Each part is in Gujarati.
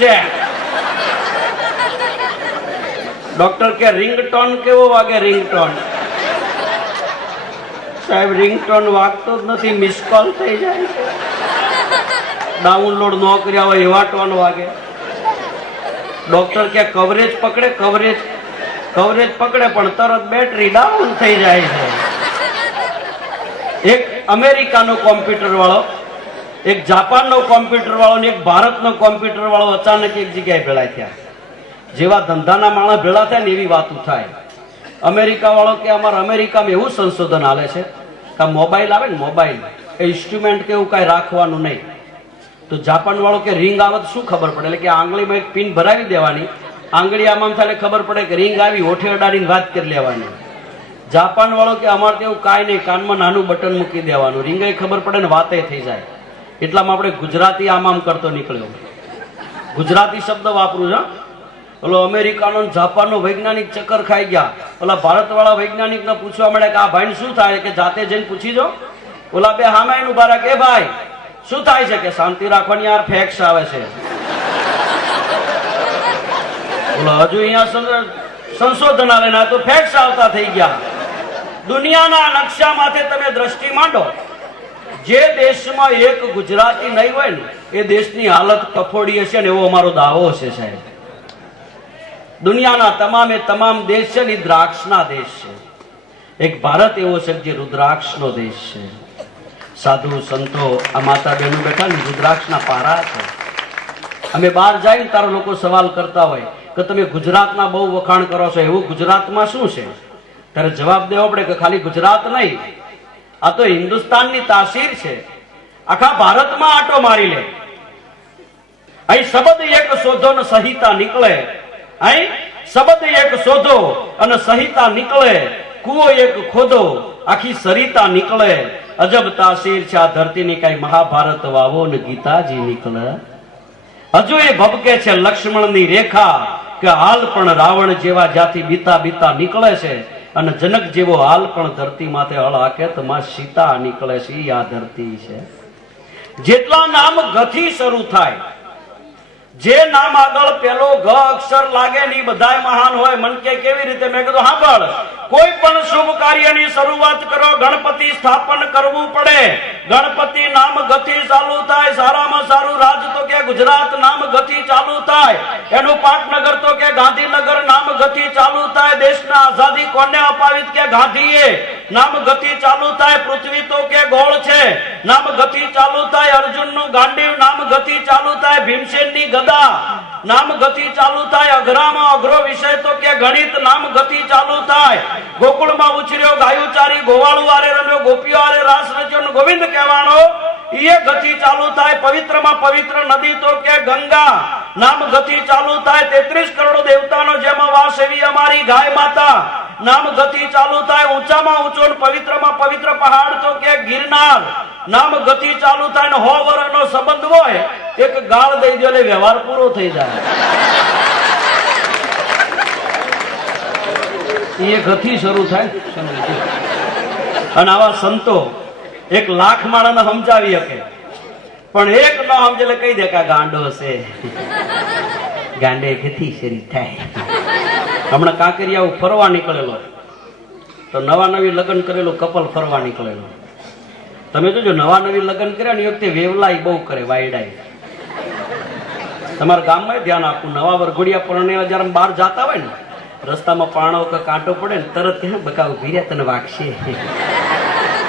છે ડોક્ટર કે રિંગટોન કેવો વાગે? રિંગટોન સાહેબ રિંગટોન વાગતો જ નથી, મિસ કોલ થઈ જાય છે. ડાઉનલોડ ન કર્યા હોય એવા ટોન વાગે. ડોક્ટર કે કવરેજ પકડે, કવરેજ પકડે પણ તરત બેટરી ડાઉન થઈ જાય છે. એક અમેરિકાનો કોમ્પ્યુટર વાળો, એક જાપાનનો કોમ્પ્યુટર વાળો ને એક ભારતનો કોમ્પ્યુટર વાળો અચાનક એક જગ્યાએ ભેળા થયા. જેવા ધંધાના માણસ ભેળા થાય ને એવી વાતો થાય. અમેરિકા વાળો કે અમારા અમેરિકામાં એવું સંશોધન હાલે છે કે મોબાઈલ આવે ને, મોબાઈલ એ ઇન્સ્ટ્રુમેન્ટ કે એવું કાંઈ રાખવાનું નહીં. તો જાપાન વાળો કે રિંગ આવે તો શું ખબર પડે? એટલે કે આંગળીમાં એક પિન ભરાવી દેવાની, આંગળી આમ થાય ખબર પડે કે રિંગ આવી, હોઠે અડાડીને વાત કરી લેવાની. જાપાન વાળો કે અમારે એવું કાંઈ નહીં, કાનમાં નાનું બટન મૂકી દેવાનું, રીંગે ખબર પડે ને વાતે થઈ જાય. એટલામાં આપણે ગુજરાતી આમ કરતો નીકળ્યો. ગુજરાતી શબ્દ વાપરું છે. ઓલો અમેરિકાનો જાપાનનો વૈજ્ઞાનિક ચક્કર ખાઈ ગયા. ઓલા ભારત વાળા વૈજ્ઞાનિક ને પૂછવા મળે કે આ ભાઈ શું થાય? કે જાતે જઈને પૂછી જો. ઓલા બે હામે ઉભા રહે કે ભાઈ શું થાય છે? કે શાંતિ રાખવાની યાર, ફેક્સ આવે છે. ઓલો હજુ અહીંયા સંશોધન આવે ના તો ફેક્સ આવતા થઈ ગયા. દુનિયાના નકશામાંથી તમે દ્રષ્ટિ માંડો, જે દેશમાં એક ગુજરાતી નહીં હોય ને એ દેશની હાલત કફોડી હશે ને એવો અમારો દાવો છે સાહેબ. દુનિયાના તમામે તમામ દેશ છે ને દ્રાક્ષના દેશ છે. એક ભારત એવો છે જે રુદ્રાક્ષનો દેશ છે. સાધુ સંતો આ માતા બહેનો બેઠા ને રુદ્રાક્ષના પારા છે. અમે બહાર જાય ને તારા લોકો સવાલ કરતા હોય કે તમે ગુજરાતના બહુ વખાણ કરો છો, એવું ગુજરાતમાં શું છે? ત્યારે જવાબ દેવો પડે કે ખાલી ગુજરાત નહીં, આ તો હિન્દુસ્તાનની તાસીર છે. આખા ભારતમાં આટો મારી લે. અહીં શબ્દ એક શોધો ને સંહિતા નીકળે. અહીં શબ્દ એક શોધો અને સંહિતા નીકળે. કુવો એક ખોદો આખી સરિતા નીકળે. અજબ તાસીર છે આ ધરતીની, કઈ મહાભારત વાવો ને ગીતાજી નીકળે. હજુ એ ભબકે છે લક્ષ્મણની રેખા કે હાલ પણ રાવણ જેવા જ્યાંથી બીતા બીતા નીકળે છે, અને જનક જેવો હાલ પણ ધરતી માથે હળ હાકે તો માં સીતા નીકળે છે. આ ધરતી છે. જેટલા નામ ગથી શરૂ થાય, જે નામ આગળ પેલો ગ અક્ષર લાગે ને બધાય મહાન હોય. મન કે કેવી રીતે? મેં કીધું સાંભળ, કોઈ પણ શુભ કાર્યની શરૂઆત કરો, ગણપતિ સ્થાપન કરવું પડે. ગણપતિ નામ ગથી ચાલુ થાય. સારામાં સારું રાજ તો કે ગુજરાત નામ ગથી ચાલુ થાય. એનું પાટનગર તો કે ગાંધીનગર નામ ગથી ચાલુ થાય. દેશના આઝાદી કોને અપાવી? કે ગાંધીએ. નામ ગથી ચાલુ થાય. પૃથ્વી તો કે ગોળ છે, નામ ગથી ચાલુ થાય. અર્જુનનું ગાંડીવ નામ ગથી ચાલુ થાય. ભીમસેનની ગદા નામ ગતિ ચાલુ થાય. અઘરામાં અઘરો વિષય તો કે ગણિત નામ ગતિ ચાલુ થાય. ગોકુળમાં ઉછર્યો ગાયુચારી, ગોવાળું વારે રમ્યો, ગોપીઓ વારે રાસ રચ્યો, ગોવિંદ કહેવાનો એ ગતિ ચાલુ થાય. પવિત્રમાં પવિત્ર નદી તો કે ગંગા નામ ગતિ ચાલુ થાય. 33 કરોડ દેવતાનો જેમાં વાસ એવી અમારી ગાય માતા નામ ગતિ ચાલુ થાય. ઊંચામાં ઊંચો પવિત્રમાં પવિત્ર પહાડ તો કે ગિરનાર નામ ગતિ ચાલુ થાય. ને 100 વર્ષનો સંબંધ હોય, એક ગાળ દઈ દો એટલે વ્યવહાર પૂરો થઈ જાય. એ ગતિ શરૂ થાય. અને આવા સંતો 1 લાખ માણસને સમજાવી શકે, પણ એક ન સમજે એટલે કહી દે કે ગાંડો છે. ગાંડે ગતિ શરૂ થાય. હમણાં કાંકરિયા ફરવા નીકળેલો તો નવા નવી લગ્ન કરેલું કપલ ફરવા નીકળેલું. તમે જોજો, નવા નવી લગ્ન કર્યા ને એ વખતે વેવલાઈ બહુ કરે, વાયડાઈ. તમારા ગામમાં ધ્યાન આપવું, નવા વરઘોડિયા પરણેલા જયારે બહાર જતા હોય ને, રસ્તામાં પાણો કે કાંટો પડે ને તરત કે બકા ઉભી રહ્યા તને વાગશે.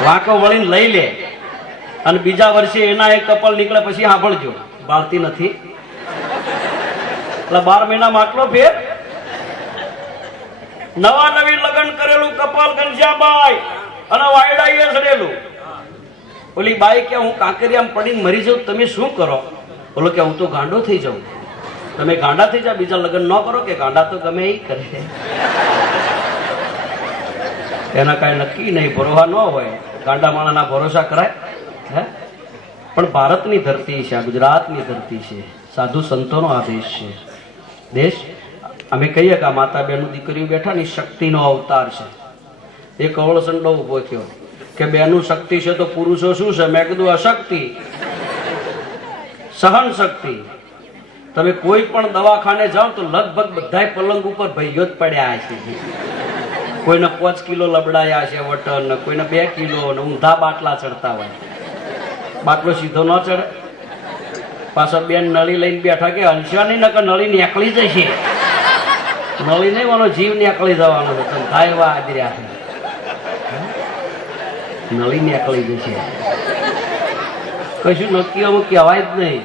વાંકો વળીને લઈ લે. અને બીજા વર્ષે એના એક કપલ નીકળે પછી સાંભળજો, બાળતી નથી. એટલે 12 મહિનામાં આટલો ફેર. નવા નવી લગ્ન કરેલું કપલ ઘનશ્યામભાઈ અને વાયડાઈએ સડેલું. ઓલી બાઈ કે હું કાંકરિયામાં પડીને મરી જાઉં, તમે શું કરો? બોલો કે હું તો ગાંડો થઈ જાઉં. તમે ગાંડા થઈ જાવ, બીજા લગ્ન ન કરો. કે ગાંડા તો ગમે એ કરે, એના કાંઈ નક્કી નહીં, ભરોસા ન હોય. ગાંડા માણાના ભરોસા કરાય હે? પણ ભારતની ધરતી છે, ગુજરાતની ધરતી છે, સાધુ સંતોનો આ દેશ છે. દેશ અમે કહીએ કે આ માતા બહેનો દીકરીઓ બેઠા ની શક્તિનો અવતાર છે. એક અવળસંડો ઉભો થયો કે બેનું શક્તિ છે તો પુરુષો શું છે? મેં કીધું અશક્તિ, સહન શક્તિ. તમે કોઈ પણ દવાખાને જાઓ તો લગભગ બધાય પલંગ ઉપર ભાઈઓ જ પડ્યા છે. કોઈને 5 કિલો લબડાયા છે વટન, કોઈને 2 કિલો, ને ઊંધા બાટલા ચડતા હોય. બાટલો સીધો ન ચડે. પાછા બેન નળી લઈને બેઠા કે હલશા નહીં, નકર નળી નીકળી જશે. નળી નહીં, મારો જીવ નીકળી જવાનો છે. તમે થાય એવા આદર્યા છે, નળી નીકળી જશે. કશું નક્કી અમુક કહેવાય જ નહીં.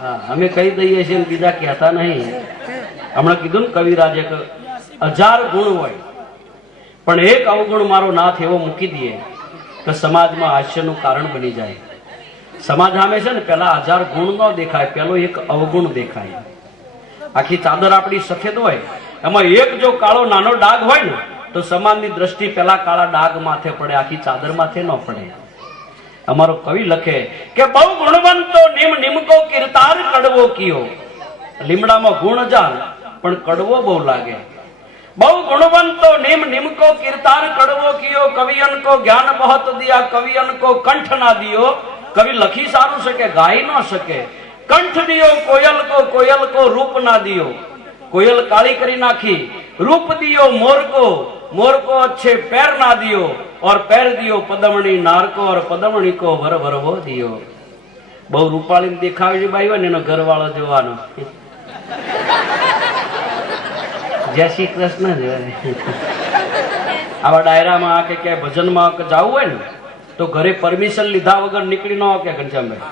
હા, અમે કહી દઈએ છીએ બીજા કહેતા નહીં. હમણાં કીધું ને કવિરાજે કે 1000 ગુણ હોય પણ એક અવગુણ મારો નાથ એવો મૂકી દઈએ તો સમાજમાં હાસ્યનું કારણ બની જાય. સમાજ સામે છે ને પેલા 1000 ગુણ ન દેખાય, પેલો એક અવગુણ દેખાય. આખી ચાદર આપણી સફેદ હોય, એમાં એક જો કાળો નાનો ડાઘ હોય ને તો સમાજની દ્રષ્ટિ પેલા કાળા ડાઘ માથે પડે, આખી ચાદર માથે ન પડે. અમારો કવિ લખે કે બહુ ગુણવંતો નિમ નિમકો કીર્તાર કડવો કિયો. લીમડામાં ગુણ જાણ પણ કડવો બહુ લાગે. બહુ ગુણવંતો નિમ નિમકો કીર્તાર કડવો કિયો. કવિયન કો જ્ઞાન બહોત દિયા, કવિયન કો કંઠ ના દિયો. કવિ લખી સારું શકે, ગાઈ ન શકે. કંઠ દિયો કોયલ કો રૂપ ના દિયો. કોયલ કાળી કરી નાખી. રૂપ દિયો મોર को अच्छे पैर ना दियो, और पैर दियो पदमणी नार को, और पदमणी को वर वरवो दियो. બહુ રૂપાળી દેખાવી બાઈ હોય ને એનો ઘરવાળો જોવાનો, જય શ્રી કૃષ્ણ જોવાય. આવા ડાયરામાં કે ક્યાંય ભજનમાં જવું હોય ને તો ઘરે પરમિશન લીધા વગર નીકળી ન કે ઘનશ્યામભાઈ,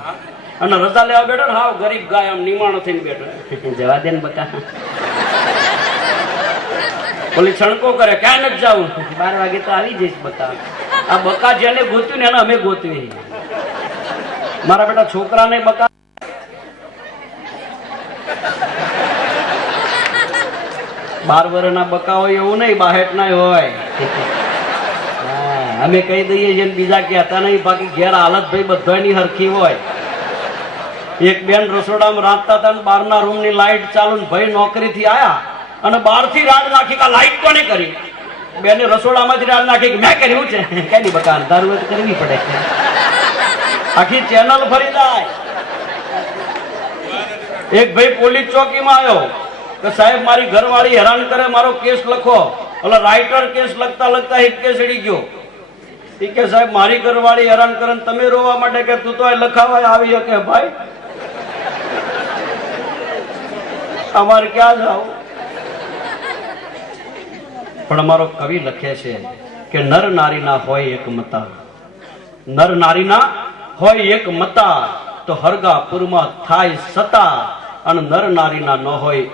અને રજા લેવા બેઠો ને હાવ ગરીબ ગાય આમ નિમાણો થઈને બેઠો, જવા દે ને બકા. ઓલી છણકો કરે, ક્યાં નથી જવું, 12 વાગે તો આવી જઈશ બકા. આ બકા જેને ગોત્યું ને એને અમે ગોતવી. મારા બેટા છોકરાને બકા, બાર વર્ષના બકા હોય એવું નહીં, 62 ના હોય. અમે કહી દઈએ છીએ બીજા કહેતા નહીં, બાકી ઘેર હાલત ભાઈ બધાની હરખી હોય. એક બેન રસોડામાં રાંધતા હતા, 12ના રૂમ ની લાઈટ ચાલુ, ભાઈ નોકરી થી આયા અને 12 થી રાડ નાખી કે લાઈટ કોને કરી. બેને રસોડામાંથી રાડ નાખી કે મેં કર્યું છે. કઈ બકા, અંધારું કરવી પડે. આખી ચેનલ ફરી જાય. એક ભાઈ પોલીસ ચોકીમાં આવ્યો કે સાહેબ મારી ઘરવાળી હેરાન કરે, મારો કેસ લખો. એટલે રાઇટર કેસ લખતા લખતા એક કેસ ચડી ગયો. એ કે સાહેબ મારી ઘરવાળી હેરાન કરે, તમે રોવા માટે કે તું તો લખાવાય આવી શકે. ભાઈ અમારે ક્યાં જાવ. પણ અમારો કવિ લખે છે કે નર નારીના હોય એક મતા, નર નારીના હોય એક મતા, તો હરગાપુરમાં થાય સતા, અને નર નારીના ન હોય